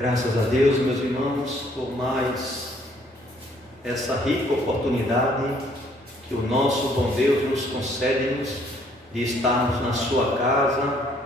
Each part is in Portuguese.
Graças a Deus, meus irmãos, por mais essa rica oportunidade que o nosso bom Deus nos concede de estarmos na sua casa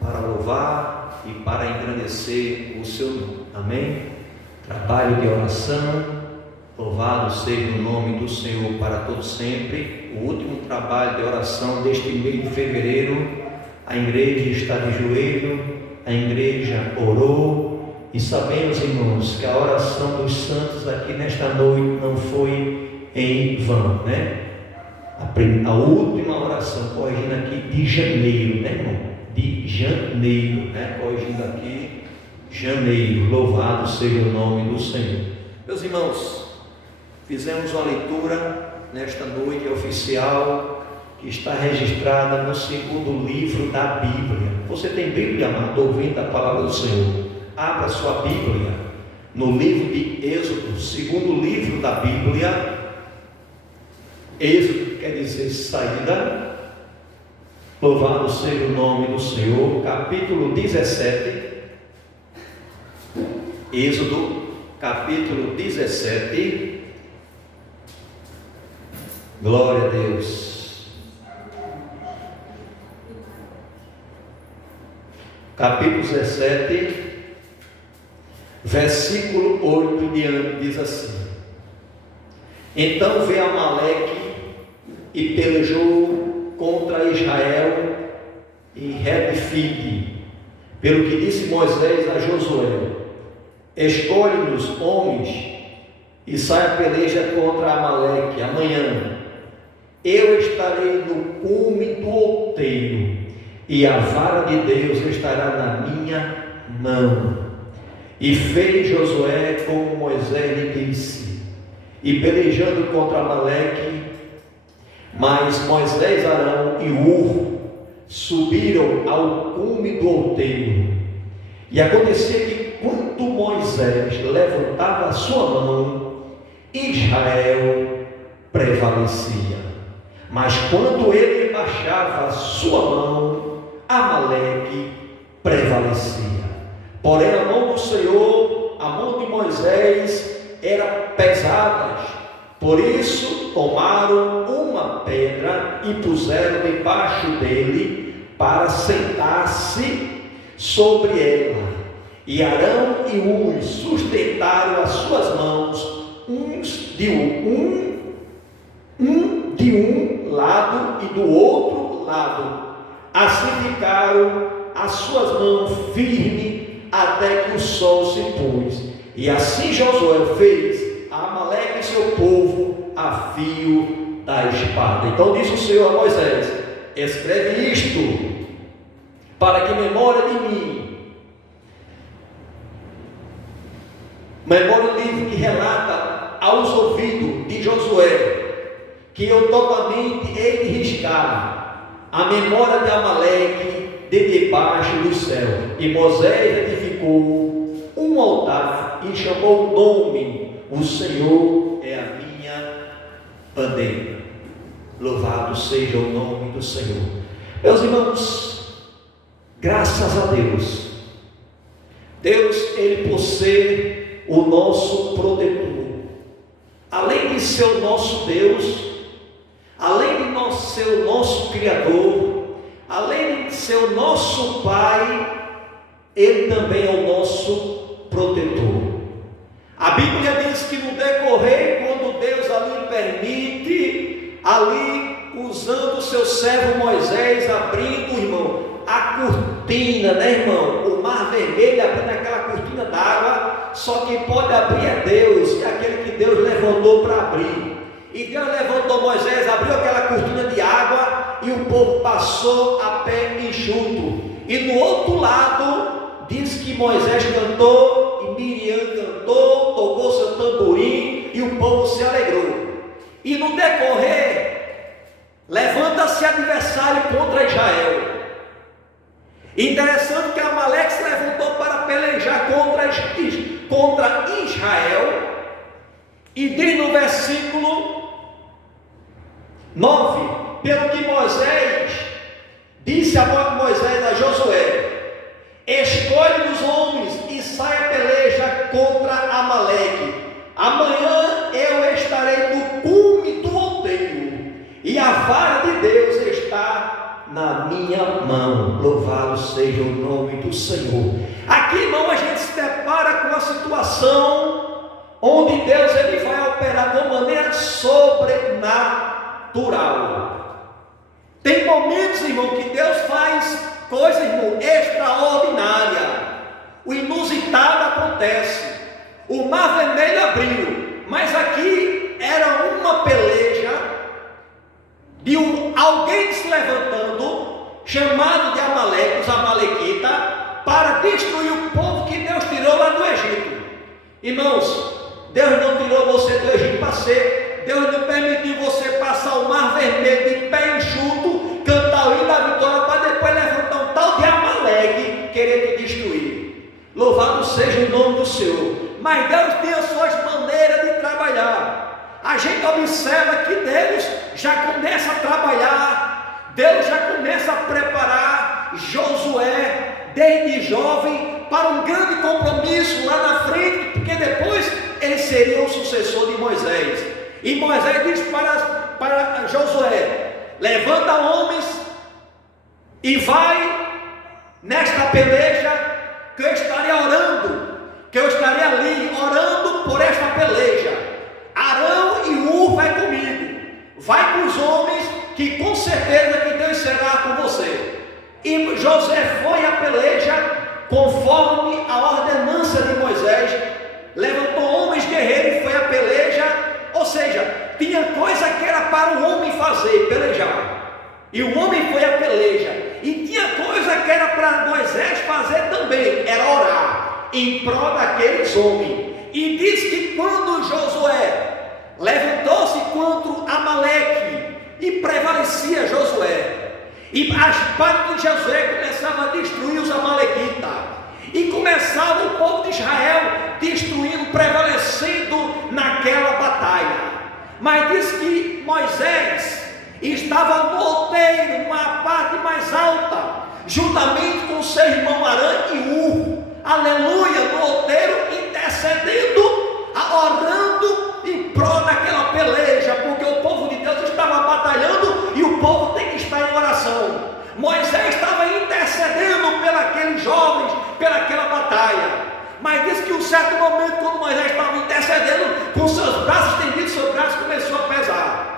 para louvar e para engrandecer o seu nome. Amém? Trabalho de oração, louvado seja o nome do Senhor para todos sempre. O último trabalho de oração deste mês de fevereiro, a igreja está de joelho, a igreja orou. E sabemos, irmãos, que a oração dos santos aqui nesta noite não foi em vão, né? A última oração, corrigindo aqui, de janeiro, né, irmão? De janeiro, né? Corrigindo aqui, janeiro. Louvado seja o nome do Senhor. Meus irmãos, fizemos uma leitura nesta noite oficial que está registrada no segundo livro da Bíblia. Você tem Bíblia, amado, ouvindo a palavra do Senhor? Abra sua Bíblia no livro de Êxodo, segundo livro da Bíblia. Êxodo quer dizer saída. Louvado seja o nome do Senhor. Capítulo 17. Êxodo, capítulo 17. Glória a Deus. Capítulo 17. Versículo 8 em diante diz assim: Então veio Amaleque e pelejou contra Israel em Refide, pelo que disse Moisés a Josué: Escolhe-nos homens e sai a peleja contra Amaleque amanhã. Eu estarei no cume do outeiro e a vara de Deus estará na minha mão. E fez Josué como Moisés lhe disse, e pelejando contra Amaleque, mas Moisés, Arão e Hur subiram ao cume do outeiro. E acontecia que quando Moisés levantava a sua mão, Israel prevalecia, mas quando ele baixava a sua mão, Amaleque prevalecia. Porém a mão do Senhor, a mão de Moisés, era pesada. Por isso tomaram uma pedra e puseram debaixo dele para sentar-se sobre ela. E Arão e Hur sustentaram as suas mãos, um de um lado e do outro lado. Assim ficaram as suas mãos firmes até que o sol se pôs. E assim Josué fez a Amaleque e seu povo a fio da espada. Então disse o Senhor a Moisés: Escreve isto, para que memória de mim. Memória livre que relata aos ouvidos de Josué, que eu totalmente hei de riscar a memória de Amaleque de debaixo do céu. E Moisés edificou um altar e chamou o nome: O Senhor é a minha bandeira. Louvado seja o nome do Senhor. Meus irmãos, graças a Deus, Ele por ser o nosso protetor, além de ser o nosso Deus, além de ser o nosso Criador, além de ser o nosso Pai, Ele também é o nosso protetor. A Bíblia diz que no decorrer, quando Deus ali permite, ali usando o seu servo Moisés, abrindo, irmão, a cortina, né, irmão? O mar vermelho, abrindo aquela cortina d'água, só quem pode abrir é Deus, e aquele que Deus levantou para abrir. E Deus levantou Moisés, abriu aquela cortina de água, e o povo passou a pé enxuto. E no outro lado, diz que Moisés cantou, e Miriam cantou, tocou seu tamborim, e o povo se alegrou. E no decorrer, levanta-se adversário contra Israel. Interessante que Amaleque se levantou para pelejar contra Israel. E diz no versículo 9: Pelo que Moisés disse a Moisés a Josué: Escolhe os homens e sai a peleja Amaleque: amanhã eu estarei no cume do outeiro, e a vara de Deus está na minha mão. Louvado seja o nome do Senhor. Aqui, irmão, a gente se depara com uma situação onde Deus ele vai operar de uma maneira sobrenatural. Tem momentos, irmão, que Deus faz coisas, irmão, extraordinárias. O inusitado acontece. O mar vermelho abriu, mas aqui era uma peleja de alguém se levantando, chamado de Amaleque, os amalequitas, para destruir o povo que Deus tirou lá do Egito. Irmãos, Deus não tirou você do Egito para ser. Deus não permitiu você passar o mar vermelho de pé enxuto, cantar o hino da vitória, para depois levantar um tal de Amaleque querer te destruir. Louvado seja o nome do Senhor. Mas Deus tem as suas maneiras de trabalhar. A gente observa que Deus já começa a trabalhar, Deus já começa a preparar Josué desde jovem para um grande compromisso lá na frente, porque depois ele seria o sucessor de Moisés. E Moisés diz para Josué: levanta homens e vai nesta peleja, que eu estarei orando, que eu estarei ali orando por esta peleja. Arão e Hur vai comigo, vai com os homens, que com certeza que Deus será com você. E Josué foi à peleja conforme a ordenança de Moisés, levantou homens guerreiros e foi à peleja. Ou seja, tinha coisa que era para o homem fazer, pelejar, e o homem foi à peleja. E tinha coisa que era para Moisés fazer também, era orar em prol daqueles homens. E diz que quando Josué levantou-se contra Amaleque, e prevalecia Josué, e a espada de Josué começava a destruir os amalequitas, e começava o povo de Israel destruindo, prevalecendo naquela batalha. Mas diz que Moisés estava no outeiro, uma parte mais alta, juntamente com seu irmão Arão e Hur, aleluia, no outeiro, intercedendo, orando em prol daquela peleja, porque o povo de Deus estava batalhando e o povo tem que estar em oração. Moisés estava intercedendo pelos jovens, pelaquela batalha. Mas diz que em um certo momento, quando Moisés estava intercedendo, com seus braços estendidos, seu braço começou a pesar.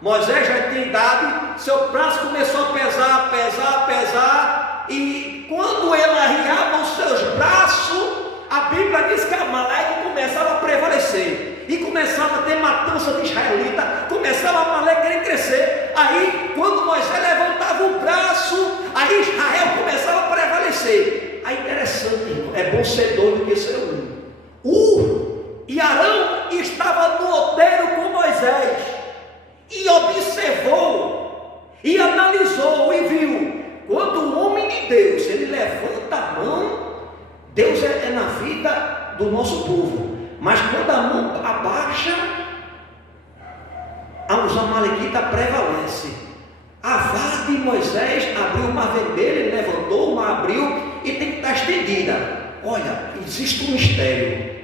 Moisés já tinha idade, seu braço começou a pesar, e quando ele arriava os seus braços, a Bíblia diz que Amaleque começava a prevalecer, e começava a ter matança de israelita, começava Amaleque a querer crescer. Aí quando Moisés levantava o braço, aí Israel começava a prevalecer. Aí interessante, irmão, é bom ser dois do que ser um. E Arão estava no outeiro com Moisés, e observou, e analisou, e viu, quando o homem de Deus, ele levanta a mão, Deus é na vida do nosso povo. Mas quando a mão abaixa, os amalequitas prevalecem. A vara de Moisés abriu o mar vermelho, ele levantou, o mar abriu, e tem que estar estendida. Olha, existe um mistério.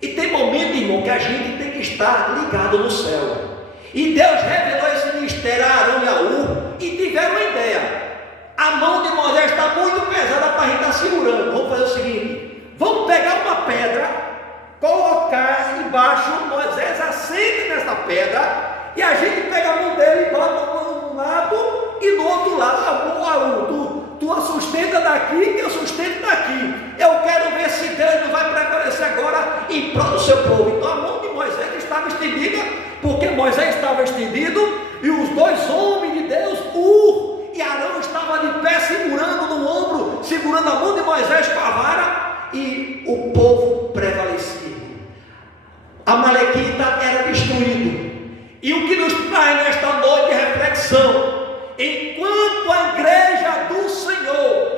E tem momento, irmão, que a gente tem que estar ligado no céu. E Deus revelou esse mistério a Arão e a Hur, e tiveram uma ideia. A mão de Moisés está muito pesada para a gente estar segurando. Vamos fazer o seguinte: vamos pegar uma pedra, colocar embaixo, Moisés assenta nessa pedra, e a gente pega a mão dele e bota um lado e do outro lado. Tu a sustenta daqui, eu sustento daqui. Eu quero ver se Deus não vai prevalecer agora em prol do seu povo. Então a mão de Moisés estava estendida, porque Moisés estava estendido, e os dois homens de Deus, Hur e Arão, estavam de pé segurando no ombro, segurando a mão de Moisés com a vara, e o povo prevalecia. Amalequita era destruído. E o que nos traz nesta noite de reflexão: enquanto a igreja do Senhor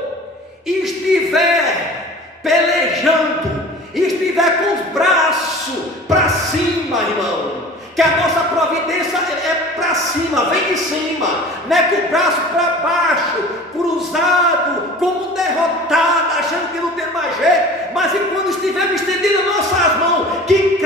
estiver pelejando, estiver com os braços para cima, irmão, que a nossa providência é para cima, vem de cima, não é com o braço para baixo, cruzado, como derrotado, achando que não tem mais jeito, mas enquanto estivermos estendidas nossas mãos, que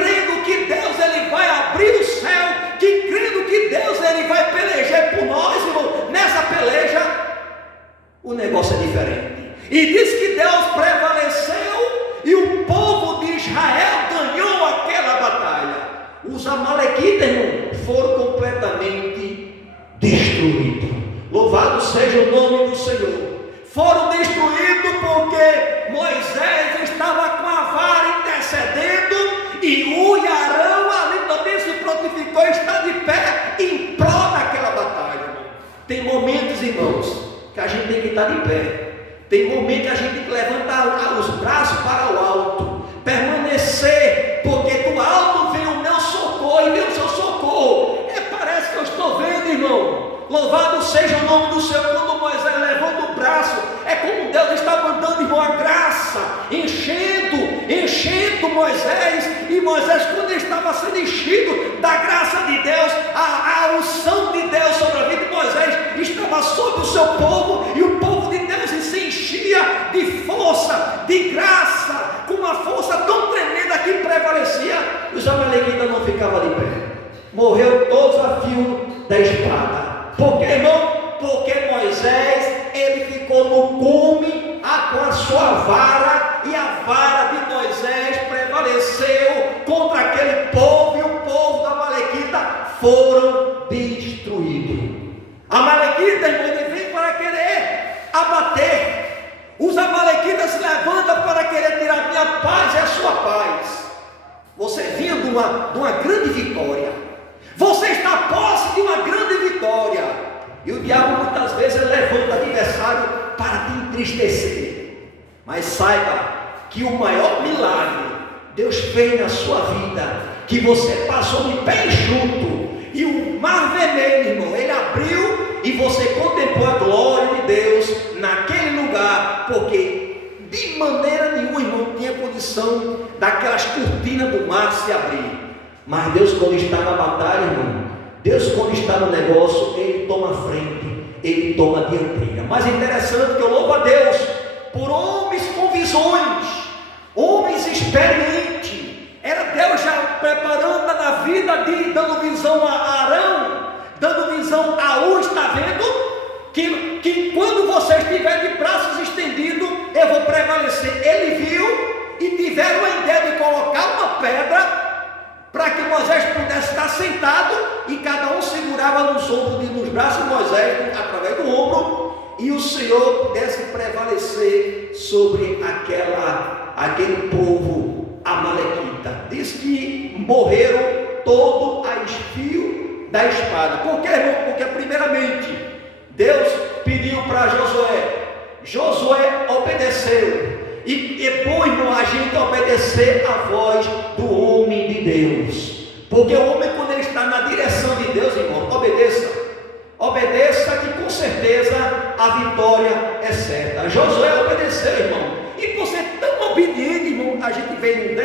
amalequitas, irmão, foram completamente destruídos. Louvado seja o nome do Senhor. Foram destruídos porque Moisés estava com a vara intercedendo, e Ur e Arão ali também se prontificou e está de pé em prol daquela batalha. Tem momentos, irmãos, que a gente tem que estar de pé. Tem momentos que a gente tem que levantar os braços para o alto, permanecer, porque do alto vem o meu socorro e vem o seu socorro. Parece que eu estou vendo, irmão. Louvado seja o nome do Senhor. Quando Moisés levanta o braço, é como Deus está mandando, irmão, a graça, enchendo Moisés. E Moisés, quando ele estava sendo enchido da graça de Deus, a unção de Deus sobre a vida de Moisés estava sobre o seu povo, e o povo de Deus se enchia de força, de graça, com uma força tão tremenda que prevalecia. Os amalequitas não ficavam de pé, morreu todos a fio da espada. Por quê, irmão? Porque Moisés, ele ficou no cume com a sua vara, e a vara de Moisés prevaleceu contra aquele povo, e o povo da amalequita foram destruídos. A amalequita, irmão, ele vem para querer abater. Os amalequitas se levantam para querer tirar a minha paz e a sua paz. Você vinha de uma grande vitória. Você está à posse de uma grande vitória, e o diabo muitas vezes levanta o adversário para te entristecer. Mas saiba que o maior milagre Deus fez na sua vida, que você passou de pé enxuto, e o mar vermelho, irmão, ele abriu, e você contemplou a glória de Deus naquele lugar, porque de maneira nenhuma, irmão, tinha condição daquelas cortinas do mar se abrir. Mas Deus, quando está na batalha, irmão, Deus, quando está no negócio, Ele toma a frente, Ele toma a dianteira. Mas é interessante que eu louvo a Deus por homens com visões, homens experientes. Era Deus já preparando na vida dando visão a Arão, dando visão a Ur. Está vendo? Que quando você estiver de braços estendidos, eu vou prevalecer. Ele viu, e tiveram a ideia de colocar uma pedra para que Moisés pudesse estar sentado, e cada um segurava nos braços de Moisés, através do ombro, e o Senhor pudesse prevalecer sobre aquele povo amalequita. Diz que morreram todos a espio da espada. Por quê, irmão? Porque primeiramente Deus pediu para Josué obedeceu. E é bom, irmão, a gente obedecer a voz do homem de Deus. Porque o homem, quando ele está na direção de Deus, irmão, obedeça que com certeza a vitória é certa. Josué obedeceu, irmão. E por ser tão obediente, irmão, a gente vê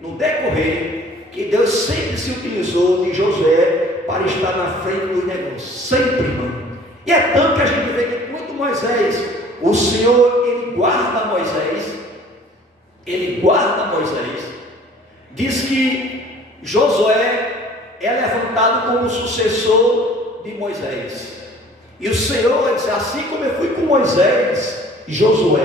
no decorrer, que Deus sempre se utilizou de Josué para estar na frente dos negócios. Sempre, irmão. E é tanto que a gente vê que quando Moisés, o Senhor, ele guarda Moisés, diz que Josué é levantado como sucessor de Moisés, e o Senhor diz: assim como eu fui com Moisés e Josué,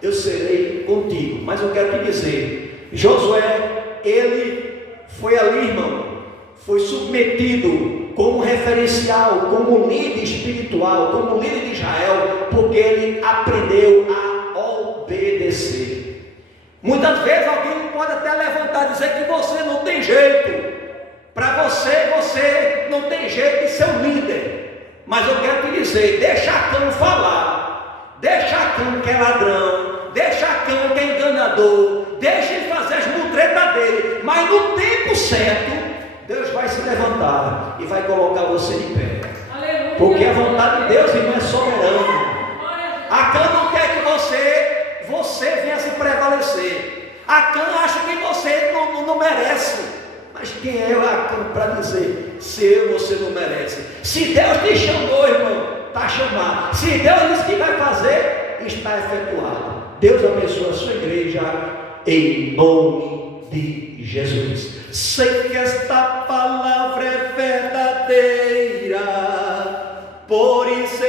eu serei contigo. Mas eu quero te dizer, Josué, ele foi ali, irmão, foi submetido como referencial, como líder espiritual, como líder de Israel, porque ele aprendeu a obedecer. Muitas vezes alguém pode até levantar e dizer que você não tem jeito, para você não tem jeito de ser um líder. Mas eu quero te dizer, deixa Acã falar, deixa Acã que é ladrão, deixa Acã que é enganador, deixa ele fazer as mutretas dele, mas no tempo certo Deus vai se levantar e vai colocar você de pé. Aleluia. Porque a vontade de Deus, irmão, é soberana. Acã não quer que você venha se prevalecer. Acã acha que você não merece. Mas quem é o Acã para dizer se você não merece? Se Deus te chamou, irmão, está chamado. Se Deus disse que vai fazer, está efetuado. Deus abençoe a sua igreja em nome de Jesus. Sei que esta palavra é verdadeira, por isso